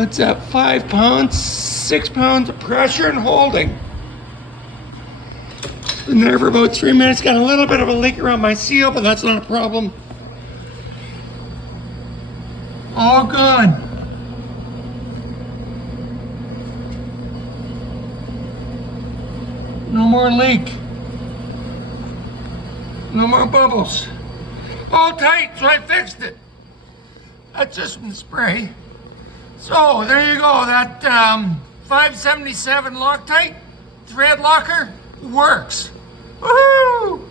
What's that, 5 pounds, 6 pounds of pressure and holding. Been there for about 3 minutes. Got a little bit of a leak around my seal, but that's not a problem. All good. No more leak. No more bubbles. All tight, so I fixed it. That's just from the spray. So there you go. That 577 Loctite thread locker works. Woohoo!